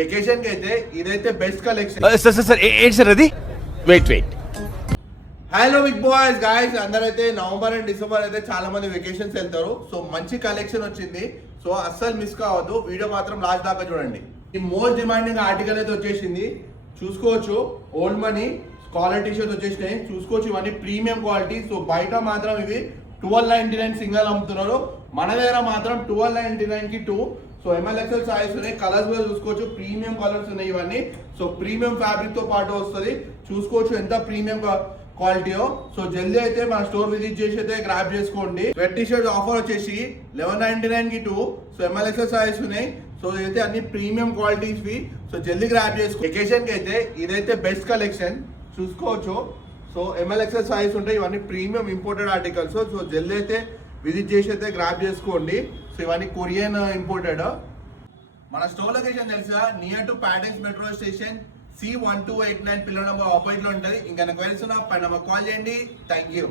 Vacation కి అయితే ఇదైతే బెస్ట్ కలెక్షన్. సార్ ఏంటి సార్ అది? Wait. Hello big boys guys, అందరైతే నవంబర్ అండ్ డిసెంబర్ అయితే చాలా మంది వెకేషన్స్ వెళ్తారు. సో మంచి కలెక్షన్ వచ్చింది. సో అస్సలు మిస్ కావద్దు, వీడియో మాత్రం లాస్ట్ దాకా చూడండి. ఈ మోస్ట్ డిమాండింగ్ ఆర్టికల్ అయితే వచ్చేసింది, చూసుకోవచ్చు. Old money scholar T shirts వచ్చేసినాయి, చూసుకోవచ్చు. ఇవన్నీ ప్రీమియం క్వాలిటీ. సో బయట మాత్రం ఇవి 1299 సింగల్ అమ్ముతున్నారు, మన దగ్గర మాత్రం 1299 కి 2. సో MLXL సైజ్ ఉన్నాయి, కలర్స్ కూడా చూసుకోవచ్చు. ప్రీమియం కలర్స్ ఉన్నాయి ఇవన్నీ. సో ప్రీమియం ఫ్యాబ్రిక్ తో పాటు వస్తుంది, చూసుకోవచ్చు ఎంత ప్రీమియం క్వాలిటీయో. సో జల్దీ అయితే మన స్టోర్ విజిట్ చేసి అయితే గ్రాప్ చేసుకోండి. స్వెట్ టీ షర్ట్ ఆఫర్ వచ్చేసి 1199 కి 2. సో MLXL సైజ్ ఉన్నాయి. సో ఇదైతే అన్ని ప్రీమియం క్వాలిటీస్ వి. సో జల్దీ గ్రాప్ చేసుకో. వెకేషన్ కి అయితే ఇదైతే బెస్ట్ కలెక్షన్, చూసుకోవచ్చు. సో MLXL సైజ్ ఉంటాయి, ఇవన్నీ ప్రీమియం ఇంపోర్టెడ్ ఆర్టికల్స్. సో జల్దీ అయితే విజిట్ చేసి అయితే గ్రాప్ చేసుకోండి. సో ఇవన్నీ కొరియన్ ఇంపోర్టెడ్. మన స్టోర్ లొకేషన్ తెలుసా, నియర్ టు ప్యాటెక్స్ metro station, C1289 pillar number opposite లో ఉంటుంది. ఇంకా క్వైరీస్ ఉన్న పై నెంబర్ కాల్ చేయండి. Thank you.